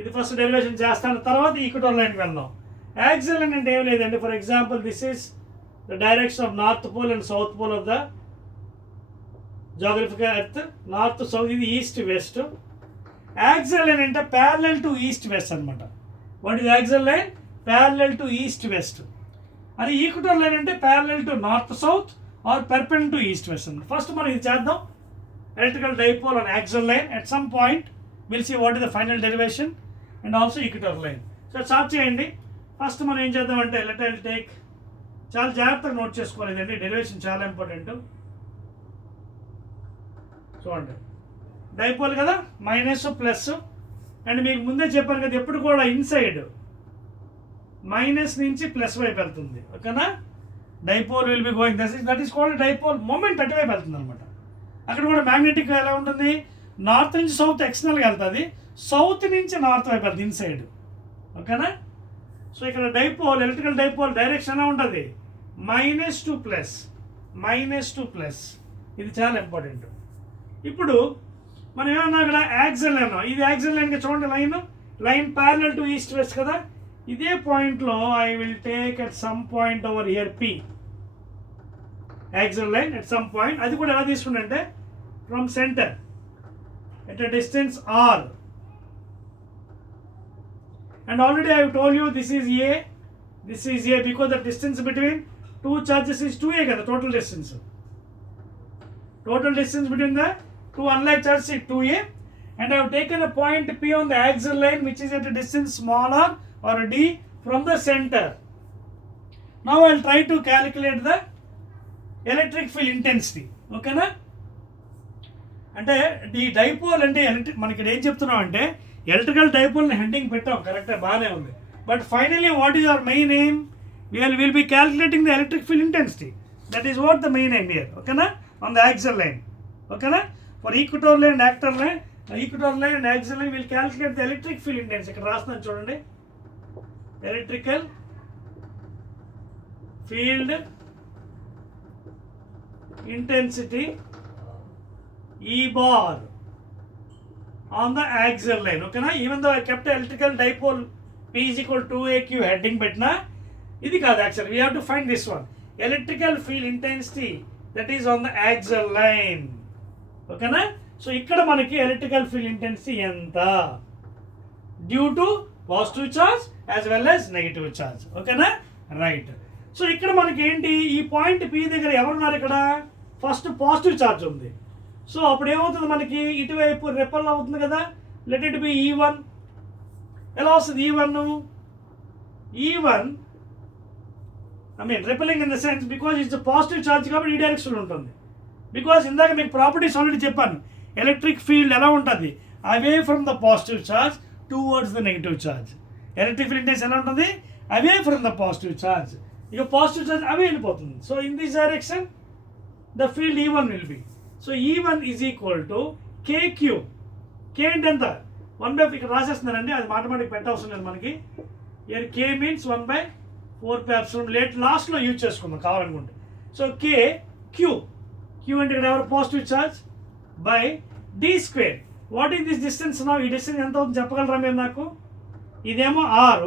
ఇది first derivation చేస్తాను, తర్వాత ఈక్వటోరియల్ లైన్కి వెళ్దాం. Axial line అంటే ఏం లేదండి. For example this is the direction of north pole and south pole of the geographical earth. North south, ఇది east west. Axial line అంటే ప్యారలల్ టు ఈస్ట్ వెస్ట్ అనమాట. What is axial line? Parallel to east west. అది equatorial line అంటే parallel to north south or perpendicular to east west అనమాట. First మనం ఇది చేద్దాం. Electrical dipole on axial line. At some point we'll see what is the final derivation and also equatorial line. So start చేయండి. ఫస్ట్ మనం ఏం చేద్దామంటే let us take, చాలా జాగ్రత్తగా నోట్ చేసుకోలేదండి, డెరివేషన్ చాలా ఇంపార్టెంట్. చూడండి, డైపోల్ కదా, మైనస్ ప్లస్. అండ్ మీకు ముందే చెప్పాను కదా, ఎప్పుడు కూడా ఇన్సైడ్ మైనస్ నుంచి ప్లస్ వైపు వెళ్తుంది. ఓకేనా? Dipole will be going that is called dipole moment. అటువైపు వెళ్తుంది అనమాట. అక్కడ కూడా మ్యాగ్నెటిక్ ఎలా ఉంటుంది? నార్త్ నుంచి సౌత్ ఎక్స్టర్నల్గా వెళ్తుంది, సౌత్ నుంచి నార్త్ వైపు వెళ్తుంది ఇన్సైడ్. ఓకేనా? సో ఇక్కడ డైపోల్, ఎలక్ట్రికల్ డైపోల్ డైరెక్షన్ ఎలా ఉంటుంది? Minus to plus. ఇది చాలా ఇంపార్టెంట్. ఇప్పుడు మనం ఏమన్నా ఇక్కడ యాక్సియల్ లైన్, ఇది యాక్సియల్ లైన్గా చూడండి, line parallel to east west కదా. ఇదే పాయింట్లో I will take at some point over here P, axial line at some point. అది కూడా ఎలా తీసుకుంటే from centre at a distance R. And already I have told you this is A because the distance between two charges is 2A kada, total distance between the two unlike charges is 2A. And I have taken a point P on the axial line which is at a distance smaller or D from the center. Now I will try to calculate the electric field intensity. ఓకేనా? అంటే ఈ డైపోల్ అంటే మనకి ఇక్కడ ఏం చెప్తున్నాం అంటే ఎలక్ట్రికల్ డైపోల్ని హెడ్డింగ్ పెట్టాం, కరెక్టే, బాగానే ఉంది. But finally what is our main aim? Will be calculating the electric field intensity. That is what the main aim here. ఓకేనా? On the axial line. ఓకేనా? For equatorial and axial line equatorial line and axial line will calculate the electric field intensity. ఇక్కడ రాస్తున్నాను చూడండి, electrical field intensity E bar on the axial line. Okay na, even though I kept electrical dipole P is equal to 2AQ heading పెట్టినా ఇది కాదు actually. We have to find this one, electrical field intensity that is on the axial line. Okay na, so ఇక్కడ మనకి electrical field intensity ఎంత due to positive charge as well as negative charge. Okay na, right. So ఇక్కడ మనకి ఏంటి, ఈ point P దగ్గర ఎవరున్నారు, ఇక్కడ ఫస్ట్ పాజిటివ్ ఛార్జ్ ఉంది. సో అప్పుడు ఏమవుతుంది, మనకి ఇటువైపు రెపల్ అవుతుంది కదా. Let it be E1. ఎలా వస్తుంది E1? E1 I mean repelling in the sense because it's positive charge కాబట్టి ఈ డైరెక్షన్ ఉంటుంది. బికాజ్ ఇందాక మీకు ప్రాపర్టీస్ ఆల్రెడీ చెప్పాను, ఎలక్ట్రిక్ ఫీల్డ్ ఎలా ఉంటుంది, away from the positive charge towards the negative charge. Electric field intense ఎలా ఉంటుంది, away from the positive charge. ఇక పాజిటివ్ ఛార్జ్ అవే వెళ్ళిపోతుంది. So in this direction the field E1 will be. So E1 is equal to KQ. K అంటే ఎంత, 1/, ఇక్కడ రాసేస్తున్నారండి, అది మాటమాటిక్ పెట్టవసరం లేదు మనకి. ఇయర్ K మీన్స్ 1/4 లేట్ లాస్ట్లో యూజ్ చేసుకుందాం కావాలనుకుంటే. సో Q అంటే ఇక్కడ ఎవరు positive charge by D². What is this distance నా, ఈ డిస్టెన్స్ ఎంత అవుతుంది చెప్పగలరా మీరు నాకు? ఇదేమో R,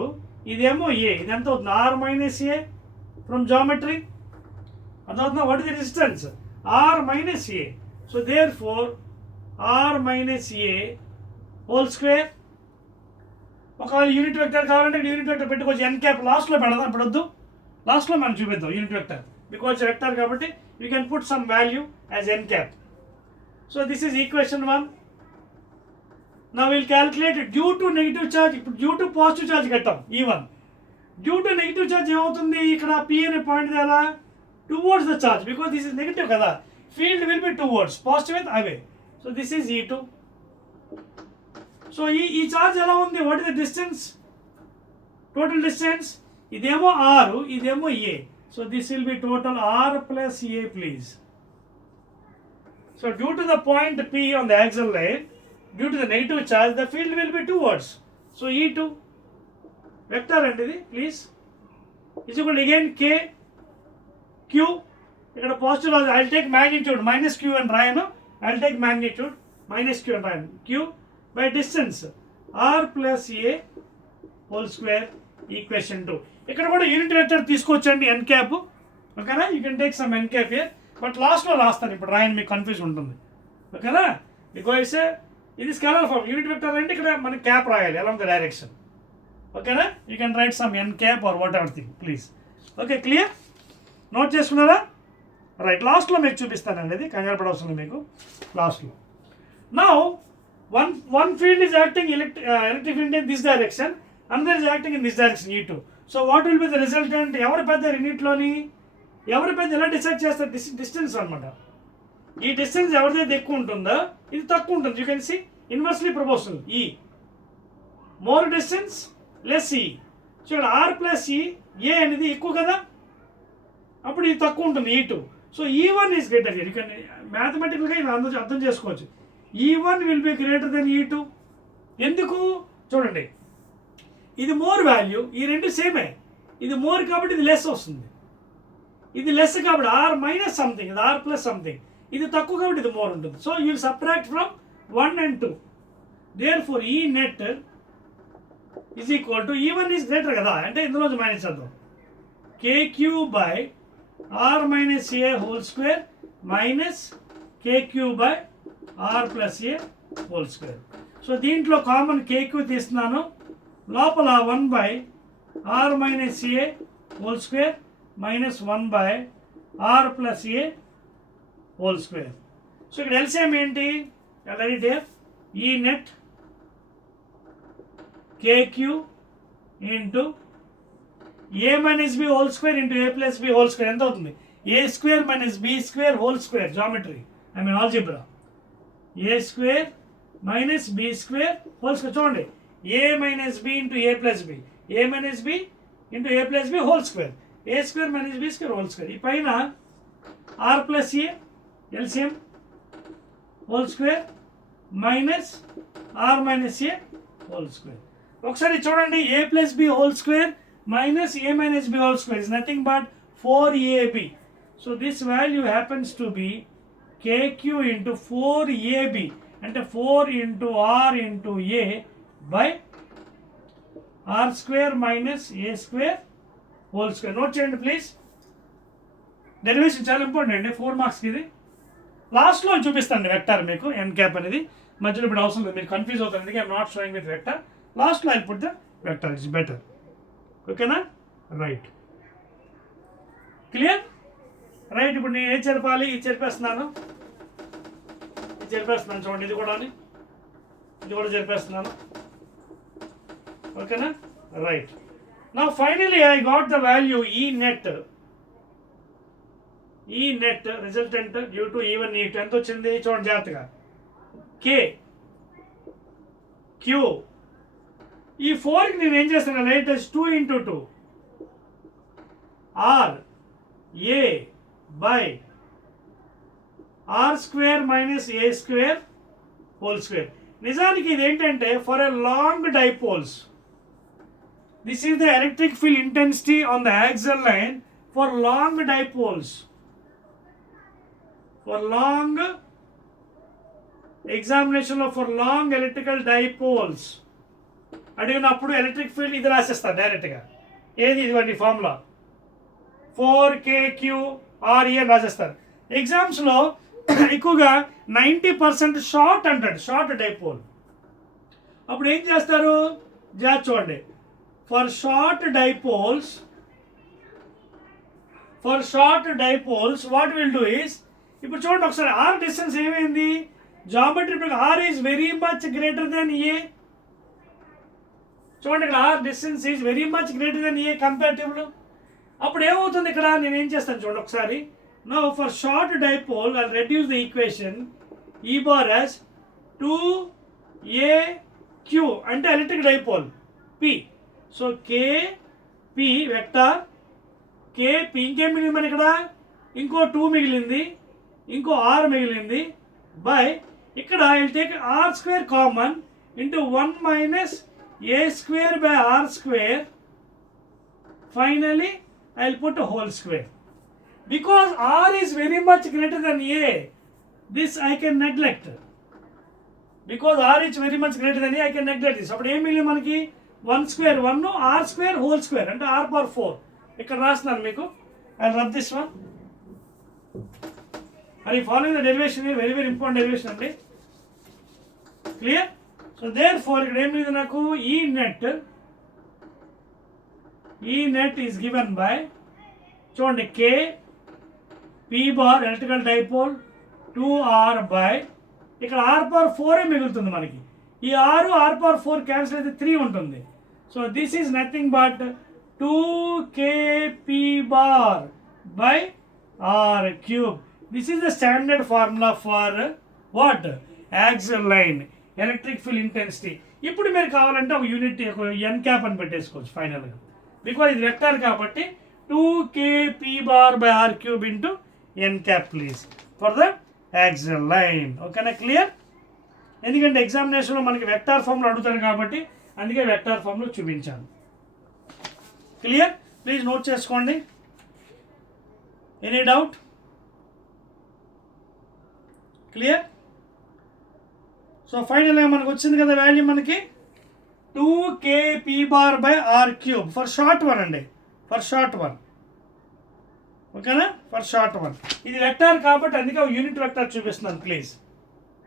ఇదేమో A, ఇది ఎంత అవుతుంది, R minus A from geometry. అదవుతుందా? What is the distance, R minus A. So therefore R minus A whole square. ఒకవేళ యూనిట్ వెక్టర్ కావాలంటే యూనిట్ వెక్టర్ పెట్టుకోవచ్చు, ఎన్ క్యాప్ లాస్ట్లో పెడదాం, పెడొద్దు, లాస్ట్లో మనం చూపిద్దాం యూనిట్ వెక్టర్, బికాజ్ వెక్టర్ కాబట్టి you can put some value as N cap. So this is equation 1. Now we'll calculate due to negative charge. ఇప్పుడు డ్యూ టు పాజిటివ్ ఛార్జ్ కట్టాం E1. Due to negative charge ఏమవుతుంది, ఇక్కడ P అనే point ద్వారా towards the charge, because this is negative కదా, field will be towards, positive అయితే away. So this is E2. So ఈ charge ఎలా ఉంది, what is the distance, total distance, ఇదేమో R, ఇదేమో A. So this will be total R plus A please. So due to the point P on the axial line, due to the negative charge, the field will be towards. So E2 vector and this please is equal again K Q. Ikkada positive charge, I'll take magnitude minus Q and Ryan. I'll take magnitude minus Q and Ryan. Q by distance R plus A whole square, equation 2. Ikkada kuda unit vector తీసుకోవచ్చండి n cap. Okay na, you can take some n cap here, but last lo రాస్తాను ఇప్పుడు Ryan మీకు కన్ఫ్యూజ్ ఉంటుంది. Okay na, because ఇది scalar form, unit vector అంటే ఇక్కడ మనకి cap రాయాలి అలాంగ్ ద డైరెక్షన్. ఓకేనా, you can write some N cap or whatever thing please. Okay, clear, note చేసుకున్నారా? రైట్, లాస్ట్లో మీకు చూపిస్తానండి, అది కంగారు పడవలసింది మీకు లాస్ట్లో. Now one field is acting electric field in this direction, another is acting in this direction E2. So what will be the resultant, ఎవరు పెద్ద రెండింటిలోని ఎవరు పెద్ద ఎలా డిసైడ్ చేస్తారు, డిస్టెన్స్ అనమాట. ఈ డిస్టెన్స్ ఎవరిదైతే ఎక్కువ ఉంటుందో ఇది తక్కువ ఉంటుంది. You can see inversely proportional, ఈ మోర్ డిస్టెన్స్ లెస్ ఈ. చూడండి, R ప్లస్ E, ఏ అనేది ఎక్కువ కదా, అప్పుడు ఇది తక్కువ ఉంటుంది E2. So E1 is greater here. You can మ్యాథమెటికల్గా ఇది అర్థం చేసుకోవచ్చు. E1 will be greater than E2. ఎందుకు చూడండి, ఇది మోర్ వాల్యూ, ఈ రెండు సేమే, ఇది మోర్ కాబట్టి ఇది లెస్ వస్తుంది, ఇది లెస్ కాబట్టి R మైనస్ సంథింగ్, ఇది R ప్లస్ సంథింగ్, ఇది తక్కువ కాబట్టి ఇది మోర్ ఉంటుంది. So you will subtract from 1 and 2. Therefore ఈ net is equal to E1 is greater కదా, అంటే ఇందులో మైనస్ చేద్దాం, KQ by R minus A whole square minus KQ by R plus A whole square. So దీంట్లో common KQ తీస్తున్నాను, లోపల 1 by R minus A whole square minus 1 by R plus A whole square. So ఇక్కడ ఎల్సిఎం ఏంటి, right here, ఈ net KQ into A minus B whole square into A plus B whole square ఎంత అవుతుంది, A square minus B square whole square, geometry I mean algebra, A square minus B square whole square. చూడండి, A minus B into A plus B, A minus B into A plus B whole square, A square minus B square whole square. ఈ పైన R plus A LCM whole square minus r minus a whole square. ఒకసారి చూడండి, a plus b whole square minus a minus b whole square is nothing but 4ab. So this value happens to be kq into 4ab, అంటే 4 into r into a by r square minus a square whole square. Note చేయండి please, derivation చాలా ఇంపార్టెంట్ అండి, 4 మార్క్స్కి ఇది. లాస్ట్లో చూపిస్తాను వెక్టర్ మీకు n cap అనేది, మధ్యలో ఇప్పుడు అవసరం లేదు, మీరు కన్ఫ్యూజ్ అవుతారు, అందుకే I'm not showing with vector. లాస్ట్లో I put the vector, it's better. ఓకేనా? Right, clear? రైట్, ఇప్పుడు నేను ఏం చెరపాలి? ఇది చెరిపేస్తున్నాను, ఇది చెరిపేస్తున్నాను, చూడండి, ఇది కూడా చెరిపేస్తున్నాను. ఓకేనా? Right. Now finally I got the value E net resultant due to even E2. ఎంత వచ్చింది చూడండి జాగ్రత్తగా, K Q. ఈ 4కి నేను ఏం చేస్తాను, రైట్, 2 into 2 R A by R square minus A square whole square. నిజానికి ఇది ఏంటంటే for a long dipoles, this is the electric field intensity on the axial line for long dipoles. For long examination of for long electrical dipoles అడిగినప్పుడు electric field ఇది రాసేస్తారు డైరెక్ట్గా. ఏది? ఇదిగోండి formula 4KQRE అని రాసేస్తారు. ఎగ్జామ్స్లో ఎక్కువగా 90% షార్ట్ అంటాడు, షార్ట్ డైపోల్. అప్పుడు ఏం చేస్తారు జాగ్రత్త చూడండి, for short dipoles what we'll do is, ఇప్పుడు చూడండి ఒకసారి r డిస్టెన్స్ ఏమైంది, geometry r is very much greater than a. చూడండి ఇక్కడ r distance is very much greater than a కంపారిటివ్లో. అప్పుడు ఏమవుతుంది ఇక్కడ, నేను ఏం చేస్తాను చూడండి ఒకసారి. Now for short dipole I'll reduce the equation E bar as 2AQ అంటే electric dipole P. So KP vector KP, ఇంకేం మిగిలింది మన ఇక్కడ, ఇంకో 2 మిగిలింది, ఇంకో R మిగిలింది, బై ఇక్కడ I'll take R square common into 1 minus A square by R square. Finally I'll put whole square. Because R is very much greater than A, this I can neglect. Because R is very much greater than A, I can neglect this. అప్పుడు ఏం మిగిలింది మనకి, 1 స్క్వేర్ 1 R square whole square అంటే R power 4. ఇక్కడ రాస్తున్నాను మీకు, I rub this one. అది following the derivation, very very important derivation అండి. క్లియర్? సో దేర్ ఫోర్ ఇక్కడ ఏం లేదు నాకు, ఈ నెట్ ఈస్ గివెన్ బై, చూడండి, K P bar electrical dipole 2R by, ఇక్కడ R పవర్ 4 మిగులుతుంది మనకి. ఈ R పవర్ 4 క్యాన్సిల్ అయితే 3 ఉంటుంది. So this is nothing but 2KP bar by R cube. This is the standard formula for what? Axial line electric field intensity. ఇప్పుడు మీరు కావాలంటే ఒక యూనిట్ n క్యాప్ అని పెట్టేసుకోవచ్చు ఫైనల్గా, బికాజ్ ఇది వెక్టర్ కాబట్టి 2KP bar by R cube into n cap please for the axial line. ఓకేనా? క్లియర్? ఎందుకంటే ఎగ్జామినేషన్లో మనకి వెక్టార్ ఫామ్లో అడుగుతారు కాబట్టి అందుకే వెక్టార్ ఫామ్లో చూపించాను. క్లియర్? ప్లీజ్ నోట్ చేసుకోండి. Any doubt? క్లియర్? సో ఫైనల్గా మనకు వచ్చింది కదా వాల్యూ, మనకి 2KP bar by R cube for short one అండి, ఫర్ షార్ట్ వన్. ఓకేనా? For short one. ఇది వెక్టార్ కాబట్టి అందుకే యూనిట్ వెక్టార్ చూపిస్తున్నాను ప్లీజ్.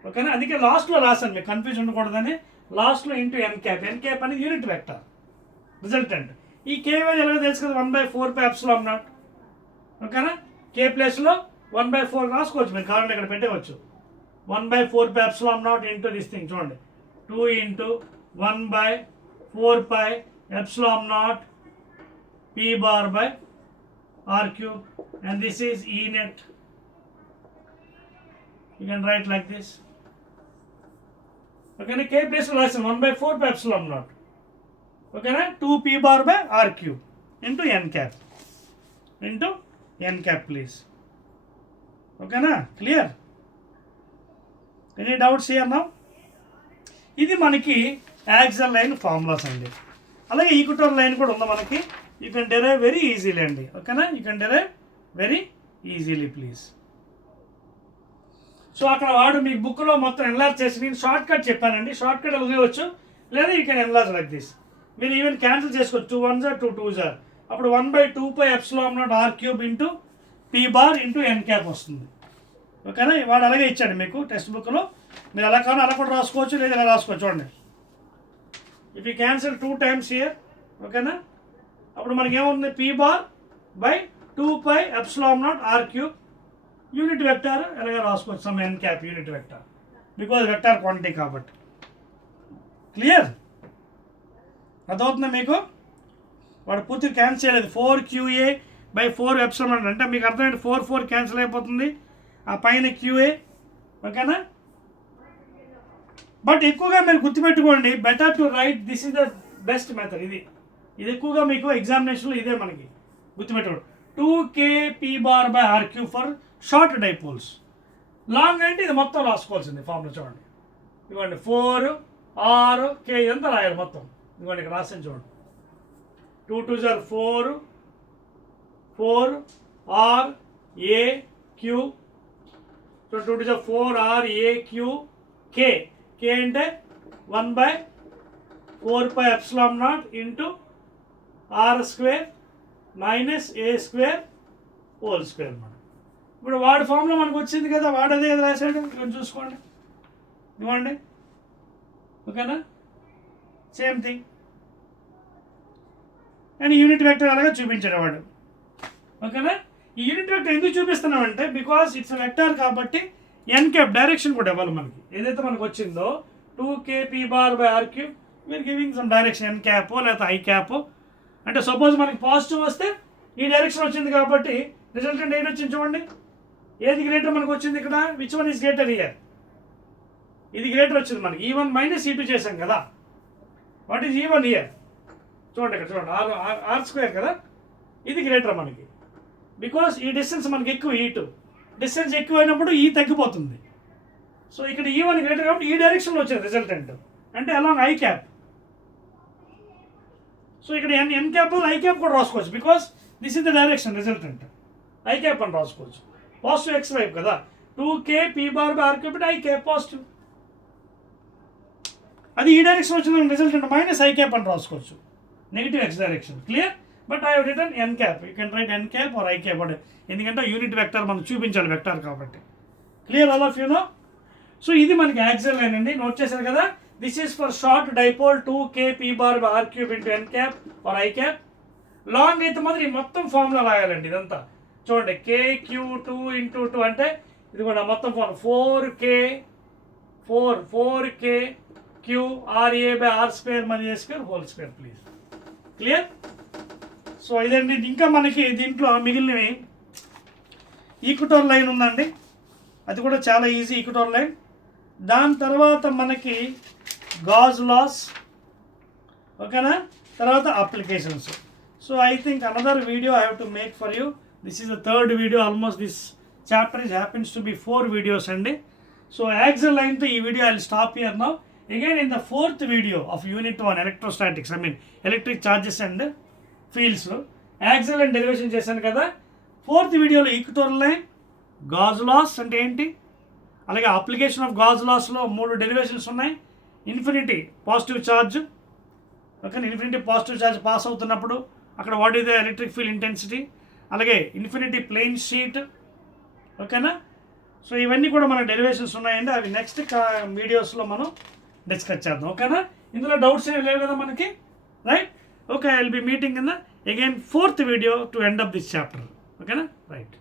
ఓకేనా? అందుకే లాస్ట్లో రాశాను, మీకు కన్ఫ్యూజ్ ఉండకూడదని లాస్ట్లో ఇంటూ n క్యాప్ అనేది యూనిట్ వెక్టార్ రిజల్టెంట్. ఈ K వాల్యూ ఎలాగో తెలుసు కదా, 1/4πε0. ఓకేనా? K ప్లేస్లో 1/4 రాసుకోవచ్చు, మీరు కావాలంటే ఇక్కడ పెట్టవచ్చు. 1/4πε0 ఇంటూ దిస్ థింగ్, చూడండి, 2 into 1/4πε0 P bar by R cube, and this is E net. You can write like this. Okay, K place will 1/4πε0. Okay, 2P bar by R cube into n cap please. Okay, clear? Any doubts here now? ఇది మనకి axial line formulas అండి. అలాగే equatorial line కూడా ఉంది మనకి. You can derive very easily అండి. ఓకేనా, you can derive very easily please. So అక్కడ వాడు మీకు బుక్లో మొత్తం ఎన్లార్జ్ చేసి నేను షార్ట్ కట్ చెప్పానండి. షార్ట్ కట్ వదిలేవచ్చు, లేదా you can enlarge like this. మీరు ఈవెన్ క్యాన్సిల్ చేసుకోవచ్చు. 2 1s 2 2s. అప్పుడు 1/2πε0r³ into p bar into n cap వస్తుంది. ఓకేనా, వాడు అలాగే ఇచ్చాడు మీకు టెక్స్ట్ బుక్లో. మీరు అలా కానీ అలా కూడా రాసుకోవచ్చు, లేదా ఇలా రాసుకోవచ్చు. చూడండి, if you cancel 2 times here, ఓకేనా, అప్పుడు మనకి ఏముంది p bar by 2πε0r³ unit vector ఎలాగ రాసుకోవచ్చు. Some n cap unit vector, because vector quantity కాబట్టి. క్లియర్ అర్థమవుతుందా మీకు? వాడు పూర్తిగా క్యాన్సిల్ చేయలేదు. 4QA/4ε అంటే మీకు అర్థమైంది. 4 4 క్యాన్సిల్ అయిపోతుంది, ఆ పైన QA. ఓకేనా, బట్ ఎక్కువగా మీరు గుర్తుపెట్టుకోండి, better to right this is the best method. ఇది ఎక్కువగా మీకు ఎగ్జామినేషన్లో ఇదే మనకి గుర్తుపెట్టుకోండి. 2kp/r³ for short dipoles. Long అంటే ఇది మొత్తం రాసుకోవాల్సింది ఫార్ములా. చూడండి, ఇవ్వండి 4r/k ఇదంతా రాయాలి మొత్తం. ఇదిగోండి ఇక్కడ రాసాను చూడండి. 2 2s 4 4r/a/q. So 2 2s 4r/a/q k. k అంటే 1/4πε0 into r² minus a² whole square. మనం ఇప్పుడు వాడి ఫామ్లో మనకు వచ్చింది కదా, వాడు అదే రాశాడు. ఇక్కడ చూసుకోండి, ఇవ్వండి. ఓకేనా, same thing. And unit vector అలాగే చూపించాడు వాడు. ఓకేనా, ఈ యూనిట్ వెక్టర్ ఎందుకు చూపిస్తున్నామంటే బికాస్ ఇట్స్ వెక్టర్ కాబట్టి ఎన్ క్యాప్ డైరెక్షన్ కూడా ఇవ్వాలి మనకి. ఏదైతే మనకు వచ్చిందో 2kp/r³ we're giving some direction, N cap లేకపోతే ఐ క్యాప్. అంటే సపోజ్ మనకి పాజిటివ్ వస్తే ఈ డైరెక్షన్ వచ్చింది కాబట్టి రిజల్టెంట్ ఏంటి వచ్చింది చూడండి. ఏది గ్రేటర్ మనకు వచ్చింది ఇక్కడ? Which one is greater here? ఇది గ్రేటర్ వచ్చింది మనకి. E1 మైనస్ E2 చేసాం కదా. What is E1 here? చూడండి ఇక్కడ చూడండి, r² కదా. ఇది గ్రేటర్ మనకి బికాస్ ఈ డిస్టెన్స్ మనకి ఎక్కువ. E2 డిస్టెన్స్ ఎక్కువ అయినప్పుడు ఈ తగ్గిపోతుంది. సో ఇక్కడ E1 గ్రేటర్ కాబట్టి ఈ డైరెక్షన్లో వచ్చింది రిజల్టెంట్, అంటే అలాంగ్ ఐ క్యాప్. సో ఇక్కడ ఎన్ క్యాప్ ఐ క్యాప్ కూడా రాసుకోవచ్చు because this is the direction resultant. I cap అని రాసుకోవచ్చు. పాజిటివ్ ఎక్స్ వైపు కదా. 2kp/r³ I cap positive. అది ఈ డైరెక్షన్ వచ్చింది రిజల్టెంట్ మైనస్ ఐ క్యాప్ అని రాసుకోవచ్చు, negative X direction. Clear? But I have written N cap. You can write N cap or I cap, ఎందుకంటే యూనిట్ వెక్టర్ మనం చూపించాలి వెక్టర్ కాబట్టి. Clear all of you no? So ఇది మనకి axial line అండి. Note చేశారు కదా. This is for short dipole 2kp/r³ into N cap or I cap. Long అయితే మాత్రం ఈ మొత్తం ఫార్ములా రాయాలండి. ఇదంతా చూడండి, kq2 ఇంటూ 2 అంటే ఇది కూడా మొత్తం ఫార్ములా 4kq/r² మరి a² whole square please. Clear? So ఇదండి. ఇంకా మనకి దీంట్లో మిగిలినవి ఈక్వటోరియల్ లైన్ ఉందండి, అది కూడా చాలా ఈజీ ఈక్వటోరియల్ లైన్. దాని తర్వాత మనకి గాజ్ లాస్, ఓకేనా, తర్వాత applications. So I think another video I have to make for you. This is the third video. Almost this chapter is happens to be 4 videos అండి. సో యాక్సియల్ లైన్తో ఈ video I will stop here now. Again in the 4th video of UNIT-1 electrostatics, electric charges and fields, axial and derivation చేశాను కదా. 4th వీడియోలో equatorial line, gauge loss అంటే ఏంటి, అలాగే application of gauge లాస్లో 3 డెరివేషన్స్ ఉన్నాయి. Infinity positive charge, okay, infinity positive charge pass అవుతున్నప్పుడు అక్కడ what is the electric field intensity, అలాగే ఇన్ఫినిటీ ప్లెయిన్ షీట్, ఓకేనా. సో ఇవన్నీ కూడా మన డెరివేషన్స్ ఉన్నాయండి. అవి నెక్స్ట్ వీడియోస్లో మనం డిస్కస్ చేద్దాం, ఓకేనా. ఇందులో డౌట్స్ ఏమి లేవు కదా మనకి, right? Okay, I will be meeting in the again 4th video to end up this chapter, ఓకేనా, రైట్.